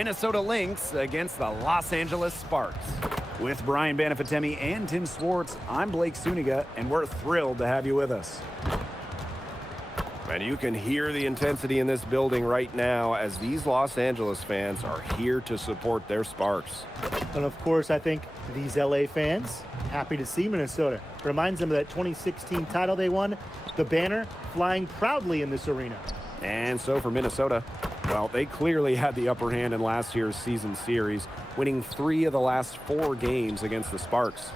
Minnesota Lynx against the Los Angeles Sparks. With Brian Banafitemi and Tim Swartz, I'm Blake Suniga, and we're thrilled to have you with us. And you can hear the intensity in this building right now as these Los Angeles fans are here to support their Sparks. And of course, I think these LA fans happy to see Minnesota. Reminds them of that 2016 title they won, the banner flying proudly in this arena. And so for Minnesota, well, they clearly had the upper hand in last year's season series, winning 3 of the last 4 games against the Sparks.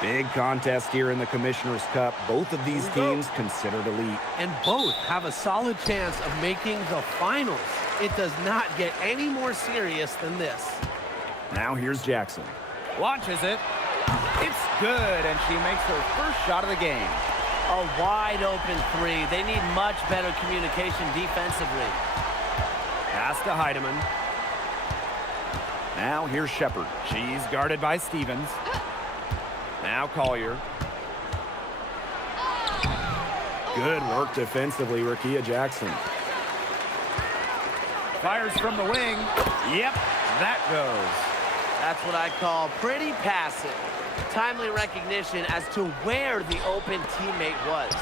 Big contest here in the Commissioner's Cup. Both of these teams considered elite. And both have a solid chance of making the finals. It does not get any more serious than this. Now here's Jackson. Launches it. It's good, and she makes her first shot of the game. A wide open 3. They need much better communication defensively. Pass to Heidemann. Now here's Shepard. She's guarded by Stevens. Now Collier. Good work defensively, Rakia Jackson. Fires from the wing. Yep, that goes. That's what I call pretty passive. Timely recognition as to where the open teammate was.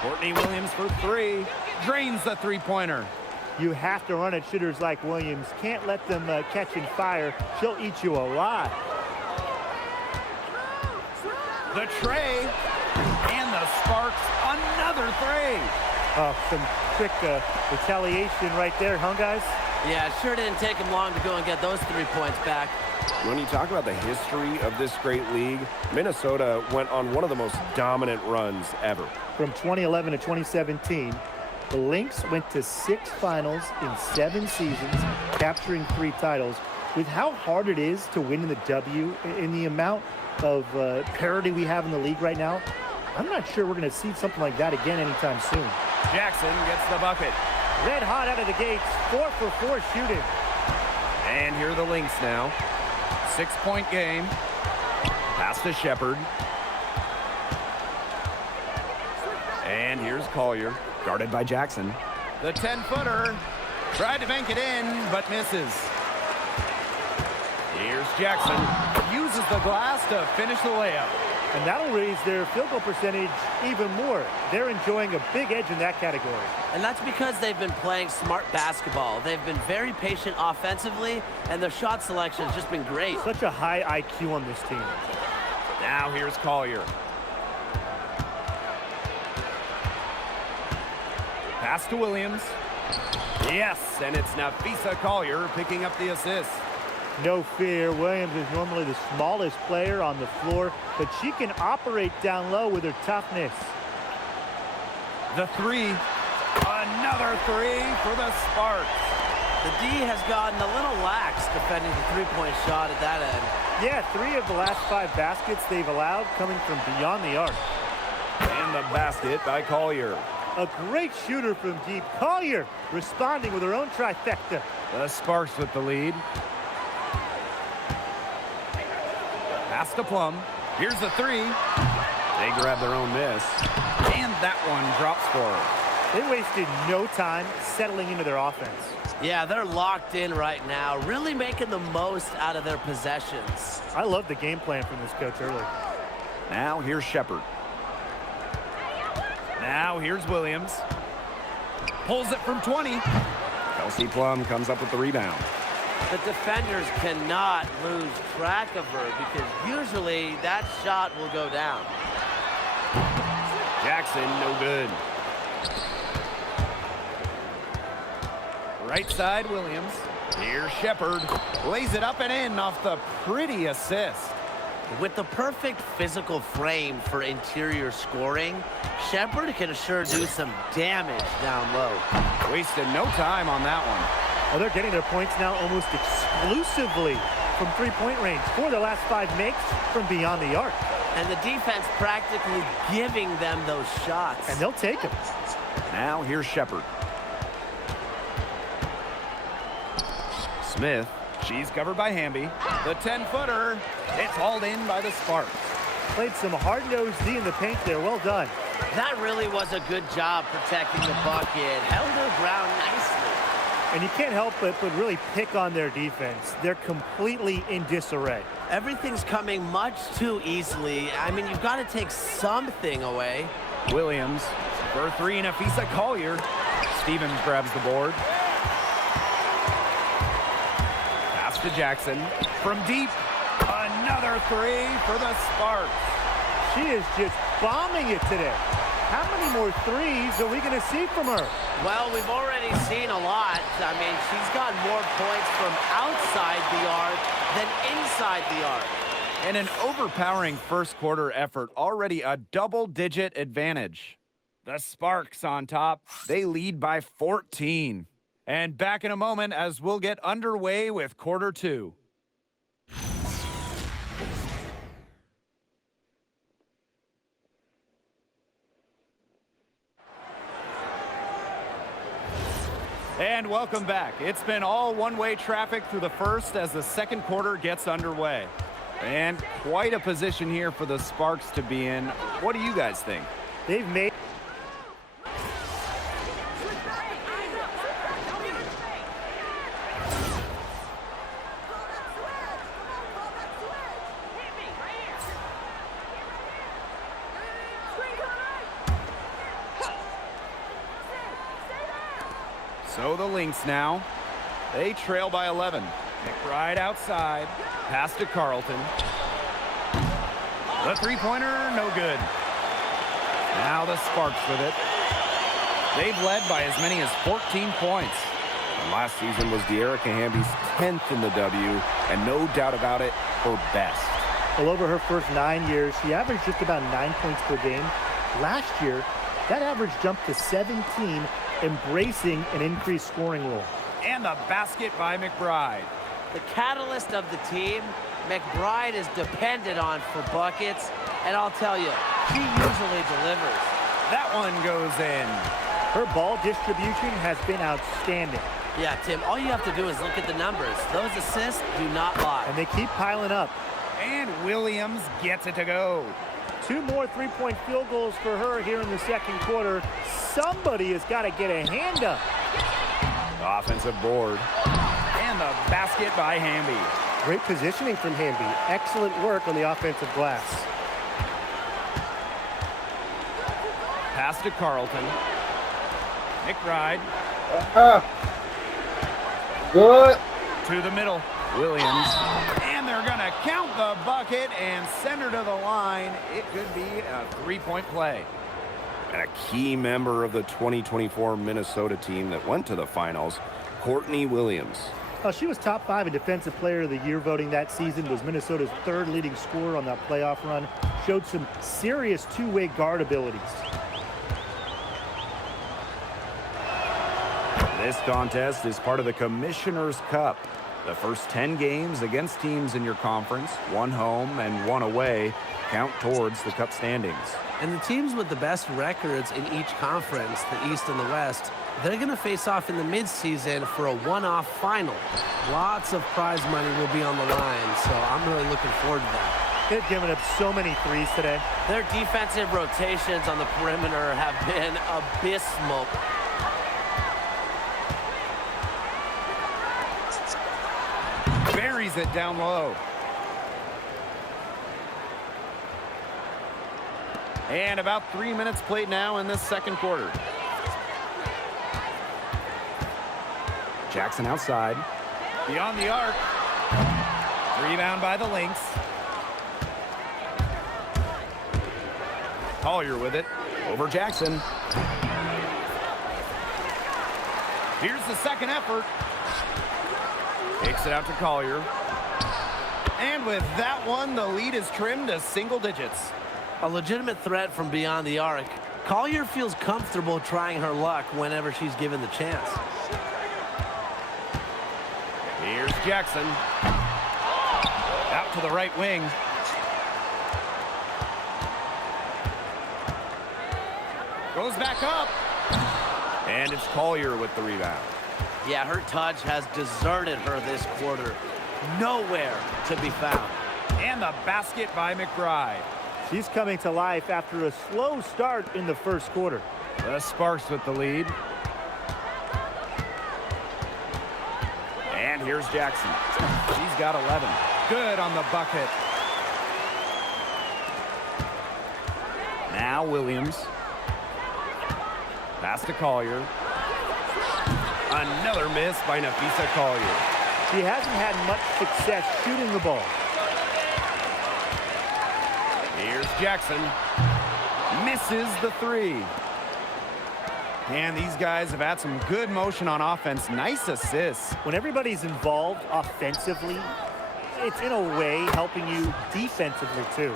Courtney Williams for 3. Drains the three-pointer. You have to run at shooters like Williams. Can't let them catch and fire. She'll eat you alive. The tray, and the Sparks, another 3. Oh, some quick retaliation right there, huh, guys? Yeah, it sure didn't take them long to go and get those 3 points back. When you talk about the history of this great league, Minnesota went on one of the most dominant runs ever. From 2011 to 2017, the Lynx went to 6 finals in 7 seasons, capturing 3 titles. With how hard it is to win in the W, in the amount of parity we have in the league right now, I'm not sure we're going to see something like that again anytime soon. Jackson gets the bucket. Red hot out of the gates, 4 for 4 shooting. And here are the Lynx now. 6-point game. Pass to Shepard. And here's Collier, guarded by Jackson. The 10-footer. Tried to bank it in, but misses. Here's Jackson. Uses the glass to finish the layup. And that'll raise their field goal percentage even more. They're enjoying a big edge in that category. And that's because they've been playing smart basketball. They've been very patient offensively, and their shot selection has just been great. Such a high IQ on this team. Now here's Collier. Pass to Williams. Yes, and it's Nafisa Collier picking up the assist. No fear, Williams is normally the smallest player on the floor, but she can operate down low with her toughness. The 3. Another 3 for the Sparks. The D has gotten a little lax defending the 3-point shot at that end. Yeah, 3 of the last 5 baskets they've allowed coming from beyond the arc. And the basket by Collier. A great shooter from deep. Collier responding with her own trifecta. The Sparks with the lead. Pass to Plum. Here's the 3. They grab their own miss. And that one drops for her. They wasted no time settling into their offense. Yeah, they're locked in right now, really making the most out of their possessions. I love the game plan from this coach early. Now here's Shepard. Now here's Williams. Pulls it from 20. Kelsey Plum comes up with the rebound. The defenders cannot lose track of her because usually that shot will go down. Jackson, no good. Right side, Williams. Here's Shepard. Lays it up and in off the pretty assist. With the perfect physical frame for interior scoring, Shepard can sure do some damage down low. Wasted no time on that one. Well, they're getting their points now almost exclusively from three-point range. 4 of the last 5 makes from beyond the arc. And the defense practically giving them those shots. And they'll take them. Now here's Shepard. Smith. She's covered by Hamby. The 10-footer. It's hauled in by the Sparks. Played some hard-nosed D in the paint there. Well done. That really was a good job protecting the bucket. Held her ground nicely. And you can't help but really pick on their defense. They're completely in disarray. Everything's coming much too easily. I mean, you've got to take something away. Williams for three, Nafisa Collier. Stevens grabs the board. Pass to Jackson. From deep, another three for the Sparks. She is just bombing it today. How many more threes are we going to see from her? Well, we've already seen a lot. I mean, she's got more points from outside the arc than inside the arc. And an overpowering first quarter effort, already a double-digit advantage. The Sparks on top. They lead by 14. And back in a moment as we'll get underway with quarter two. And welcome back. It's been all one-way traffic through the first as the second quarter gets underway. And quite a position here for the Sparks to be in. What do you guys think? They've made... So the Lynx now. They trail by 11. McBride outside. Pass to Carlton. The three-pointer, no good. Now the Sparks with it. They've led by as many as 14 points. And last season was De'Erica Hamby's 10th in the W, and no doubt about it, her best. Well, over her first 9 years, she averaged just about 9 points per game. Last year, that average jumped to 17, embracing an increased scoring role. And the basket by McBride. The catalyst of the team, McBride is dependent on for buckets, and I'll tell you, she usually delivers. That one goes in. Her ball distribution has been outstanding. Yeah, Tim, all you have to do is look at the numbers. Those assists do not lie. And they keep piling up. And Williams gets it to go. 2 more three-point field goals for her here in the second quarter. Somebody has got to get a hand up. Offensive board. And the basket by Hamby. Great positioning from Hamby. Excellent work on the offensive glass. Pass to Carlton. McBride. Good. To the middle. Williams. And they're going to count the bucket and send her to the line. It could be a three-point play. And a key member of the 2024 Minnesota team that went to the finals, Courtney Williams. She was top 5 in Defensive Player of the Year voting that season, was Minnesota's 3rd leading scorer on that playoff run, showed some serious two-way guard abilities. This contest is part of the Commissioner's Cup. The first 10 games against teams in your conference, 1 home and 1 away, count towards the Cup standings. And the teams with the best records in each conference, the East and the West, they're going to face off in the midseason for a one-off final. Lots of prize money will be on the line, so I'm really looking forward to that. They've given up so many threes today. Their defensive rotations on the perimeter have been abysmal. Buries it down low. And about 3 minutes played now in this second quarter. Jackson outside. Beyond the arc. Rebound by the Lynx. Collier with it. Over Jackson. Here's the second effort. Takes it out to Collier. And with that one, the lead is trimmed to single digits. A legitimate threat from beyond the arc. Collier feels comfortable trying her luck whenever she's given the chance. Here's Jackson. Out to the right wing. Goes back up. And it's Collier with the rebound. Yeah, her touch has deserted her this quarter. Nowhere to be found. And the basket by McBride. She's coming to life after a slow start in the first quarter. The Sparks with the lead. And here's Jackson. She's got 11. Good on the bucket. Now Williams. Pass to Collier. Another miss by Napisa Collier. She hasn't had much success shooting the ball. Here's Jackson. Misses the three. And these guys have had some good motion on offense. Nice assists. When everybody's involved offensively, it's in a way helping you defensively too.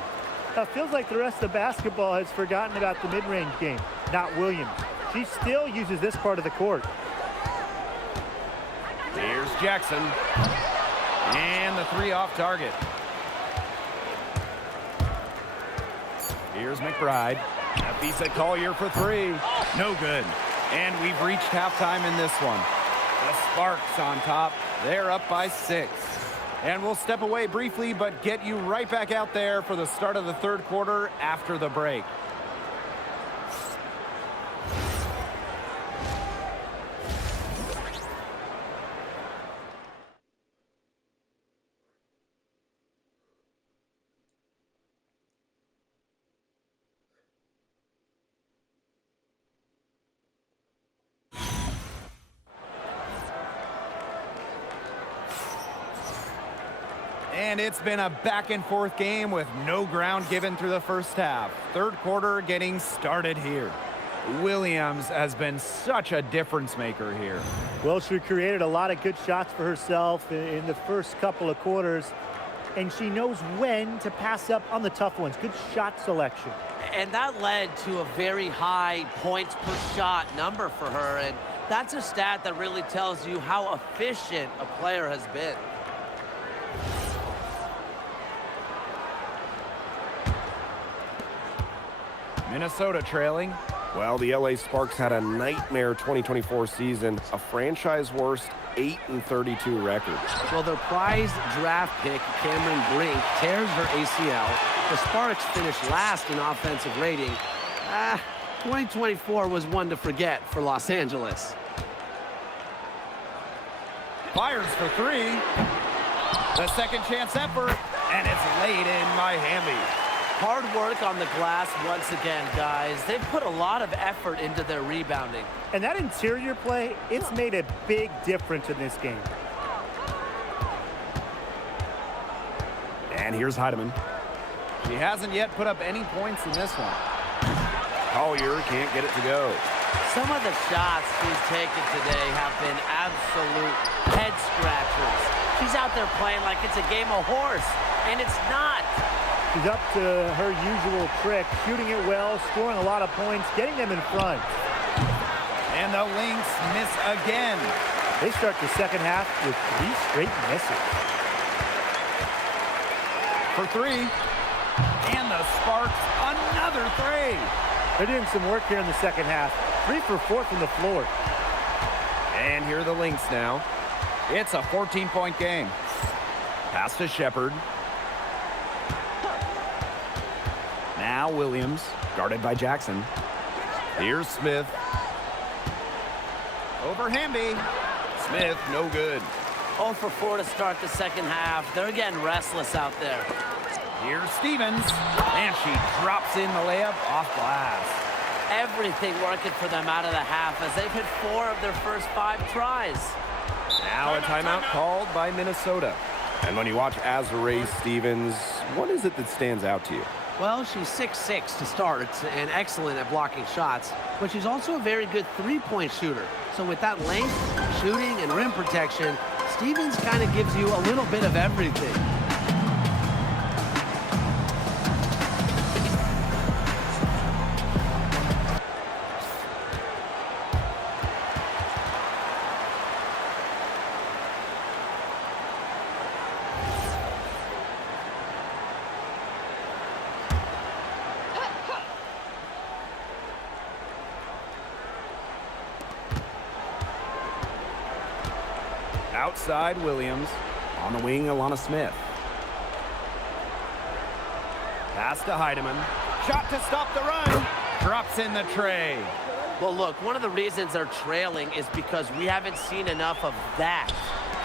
It feels like the rest of basketball has forgotten about the mid-range game. Not Williams. She still uses this part of the court. Here's Jackson. And the three off target. Here's McBride. Napisa Collier for three. No good. And we've reached halftime in this one. The Sparks on top. They're up by 6. And we'll step away briefly, but get you right back out there for the start of the third quarter after the break. And it's been a back-and-forth game with no ground given through the first half. Third quarter getting started here. Williams has been such a difference maker here. Well, she created a lot of good shots for herself in the first couple of quarters, and she knows when to pass up on the tough ones. Good shot selection. And that led to a very high points per shot number for her, and that's a stat that really tells you how efficient a player has been. Minnesota trailing. Well, the LA Sparks had a nightmare 2024 season, a franchise worst 8-32 record. Well, their prized draft pick, Cameron Brink, tears her ACL. The Sparks finished last in offensive rating. 2024 was one to forget for Los Angeles. Fires for three. The second chance effort, and it's laid in by Hamby. Hard work on the glass once again, guys. They've put a lot of effort into their rebounding. And that interior play, it's made a big difference in this game. And here's Heidemann. She hasn't yet put up any points in this one. Collier can't get it to go. Some of the shots she's taken today have been absolute head scratchers. She's out there playing like it's a game of horse, and it's not. She's up to her usual trick, shooting it well, scoring a lot of points, getting them in front. And the Lynx miss again. They start the second half with 3 straight misses. For three. And the Sparks, another three. They're doing some work here in the second half. 3 for 4 from the floor. And here are the Lynx now. It's a 14-point game. Pass to Shepard. Now Williams, guarded by Jackson. Here's Smith. Over Hamby. Smith, no good. 0 for 4 to start the second half. They're getting restless out there. Here's Stevens. And she drops in the layup off glass. Everything working for them out of the half as they've hit 4 of their first 5 tries. Now a timeout called by Minnesota. And when you watch Azurá Stevens, what is it that stands out to you? Well, she's 6'6" to start and excellent at blocking shots, but she's also a very good three-point shooter. So with that length, shooting, and rim protection, Stevens kind of gives you a little bit of everything. Outside Williams. On the wing, Alana Smith. Pass to Heidemann. Shot to stop the run. Drops in the tray. Well, look, one of the reasons they're trailing is because we haven't seen enough of that.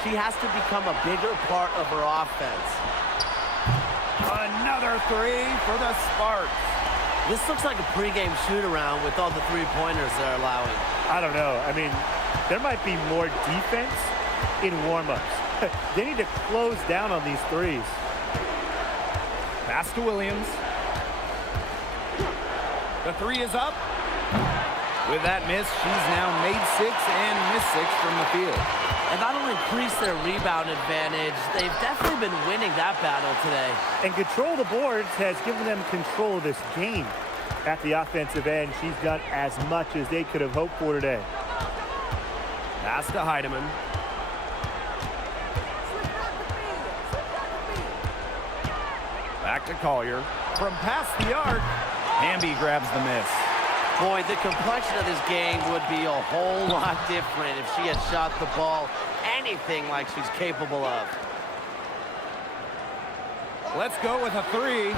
She has to become a bigger part of her offense. Another three for the Sparks. This looks like a pregame shoot-around with all the three-pointers they're allowing. I don't know. I mean, there might be more defense in warm-ups. They need to close down on these threes. Pass to Williams. The three is up. With that miss, she's now made 6 and missed 6 from the field. And that'll increase their rebound advantage. They've definitely been winning that battle today. And control of the boards has given them control of this game. At the offensive end, she's done as much as they could have hoped for today. Pass to Heidemann. Back to Collier. From past the arc, Hamby grabs the miss. Boy, the complexion of this game would be a whole lot different if she had shot the ball anything like she's capable of. Let's go with a three.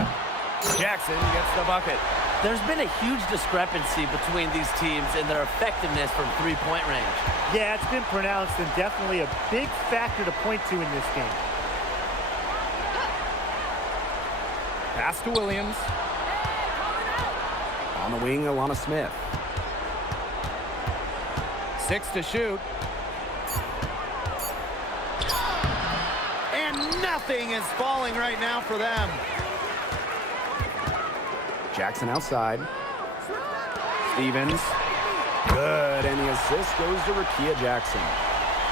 Jackson gets the bucket. There's been a huge discrepancy between these teams in their effectiveness from three-point range. Yeah, it's been pronounced and definitely a big factor to point to in this game. Pass to Williams. On the wing, Alana Smith. 6 to shoot. And nothing is falling right now for them. Jackson outside. Stevens. Good, and the assist goes to Rakia Jackson.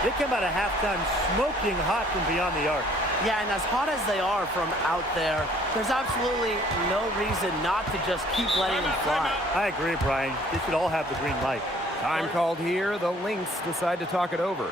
They come out of halftime smoking hot from beyond the arc. Yeah, and as hot as they are from out there, there's absolutely no reason not to just keep letting them fly. I agree, Brian. They should all have the green light. Time called here. The Lynx decide to talk it over.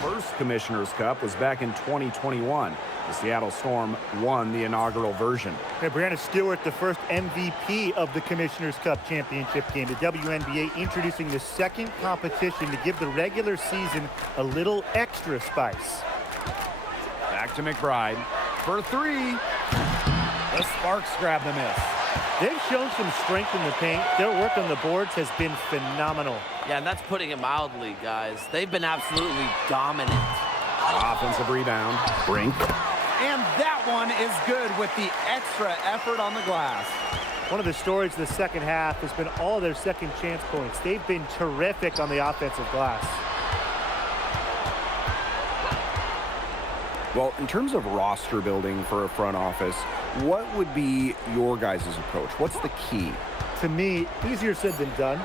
First Commissioner's Cup was back in 2021. The Seattle Storm won the inaugural version. Hey, Brianna Stewart, the first MVP of the Commissioner's Cup championship game. The WNBA introducing the second competition to give the regular season a little extra spice. Back to McBride for three. The Sparks grab the miss. They've shown some strength in the paint. Their work on the boards has been phenomenal. Yeah, and that's putting it mildly, guys. They've been absolutely dominant. Offensive rebound. Brink. And that one is good with the extra effort on the glass. One of the stories of the second half has been all their second chance points. They've been terrific on the offensive glass. Well, in terms of roster building for a front office, what would be your guys' approach? What's the key? To me, easier said than done,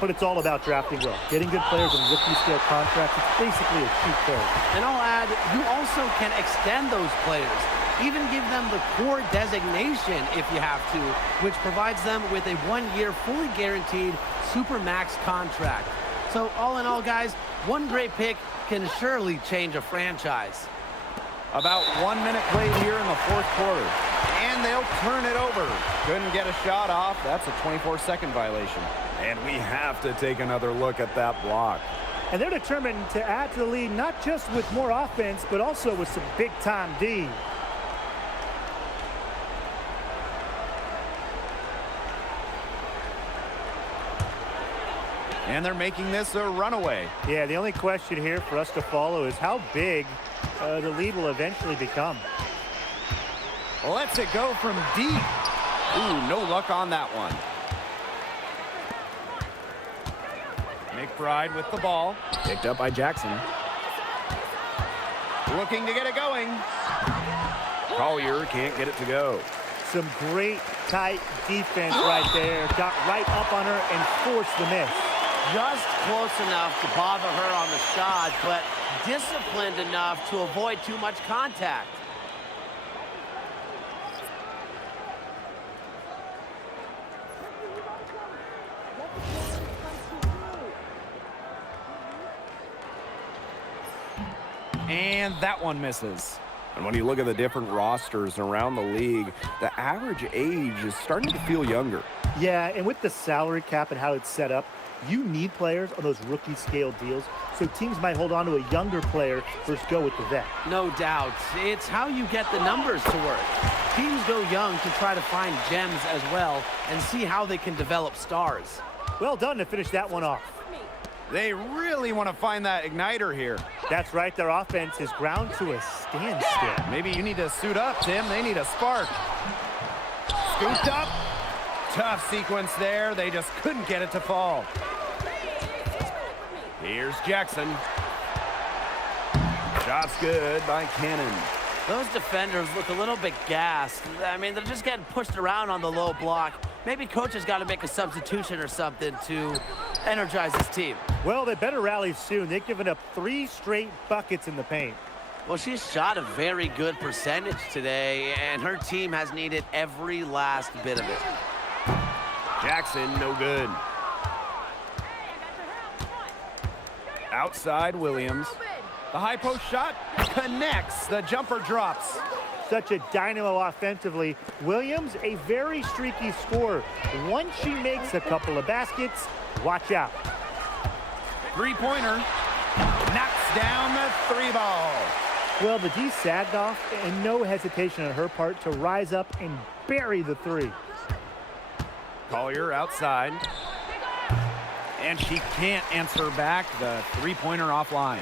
but it's all about drafting well. Getting good players on rookie-scale contracts, it's basically a cheap code. And I'll add, you also can extend those players. Even give them the core designation if you have to, which provides them with a 1-year fully guaranteed Supermax contract. So all in all, guys, one great pick can surely change a franchise. About 1 minute played here in the fourth quarter. And they'll turn it over. Couldn't get a shot off. That's a 24-second violation. And we have to take another look at that block. And they're determined to add to the lead, not just with more offense, but also with some big-time D. And they're making this a runaway. Yeah, the only question here for us to follow is how big the lead will eventually become. Lets it go from deep. Ooh, no luck on that one. McBride with the ball. Picked up by Jackson. Looking to get it going. Collier can't get it to go. Some great tight defense right there. Got right up on her and forced the miss. Just close enough to bother her on the shot, but disciplined enough to avoid too much contact. And that one misses. And when you look at the different rosters around the league, the average age is starting to feel younger. Yeah, and with the salary cap and how it's set up, you need players on those rookie scale deals, so teams might hold on to a younger player versus go with the vet. No doubt. It's how you get the numbers to work. Teams go young to try to find gems as well and see how they can develop stars. Well done to finish that one off. They really want to find that igniter here. That's right, their offense is ground to a standstill. Maybe you need to suit up, Tim. They need a spark. Scooped up. Tough sequence there. They just couldn't get it to fall. Here's Jackson. Shot's good by Cannon. Those defenders look a little bit gassed. I mean, they're just getting pushed around on the low block. Maybe coach has got to make a substitution or something to energize his team. Well, they better rally soon. They've given up 3 straight buckets in the paint. Well, she's shot a very good percentage today, and her team has needed every last bit of it. Jackson, no good. Outside Williams. The high post shot connects. The jumper drops. Such a dynamo offensively. Williams, a very streaky scorer. Once she makes a couple of baskets, watch out. Three-pointer. Knocks down the 3-ball. Well, the D sagged off, and no hesitation on her part to rise up and bury the 3. Collier outside. And she can't answer back. The three-pointer offline.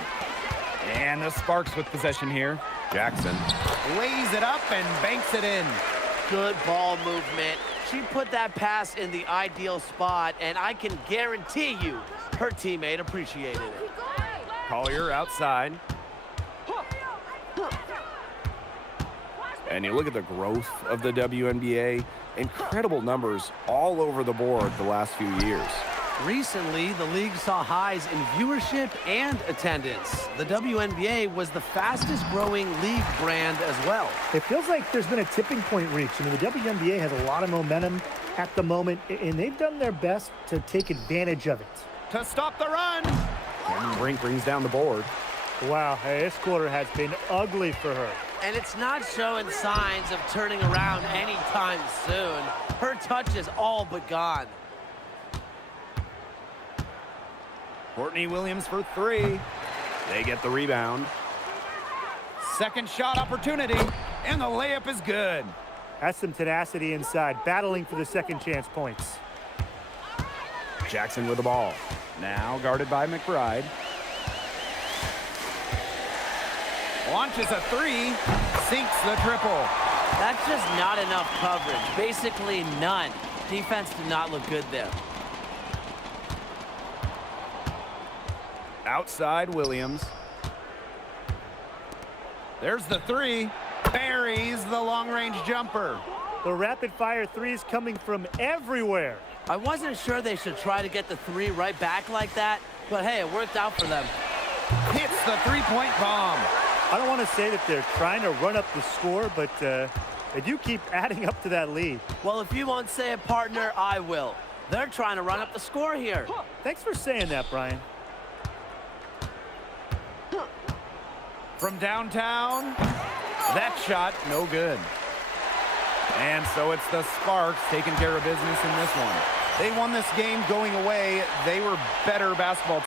And the Sparks with possession here. Jackson Lays it up and banks it in. Good ball movement. She put that pass in the ideal spot, and I can guarantee you her teammate appreciated it. Collier outside. And you look at the growth of the WNBA, incredible numbers all over the board the last few years. Recently, the league saw highs in viewership and attendance. The WNBA was the fastest growing league brand as well. It feels like there's been a tipping point reached. I mean, the WNBA has a lot of momentum at the moment, and they've done their best to take advantage of it. To stop the run. And Brink brings down the board. Wow, this quarter has been ugly for her. And it's not showing signs of turning around anytime soon. Her touch is all but gone. Courtney Williams for 3. They get the rebound. Second shot opportunity. And the layup is good. That's some tenacity inside, battling for the second chance points. Jackson with the ball. Now guarded by McBride. Launches a 3. Sinks the triple. That's just not enough coverage. Basically none. Defense did not look good there. Outside Williams. There's the 3. Buries the long-range jumper. The rapid-fire threes coming from everywhere. I wasn't sure they should try to get the 3 right back like that, but hey, it worked out for them. Hits the three-point bomb. I don't want to say that they're trying to run up the score, but they do keep adding up to that lead. Well, if you won't say it, partner, I will. They're trying to run up the score here. Thanks for saying that, Brian. From downtown, that shot, no good. And so it's the Sparks taking care of business in this one. They won this game going away. They were better basketball.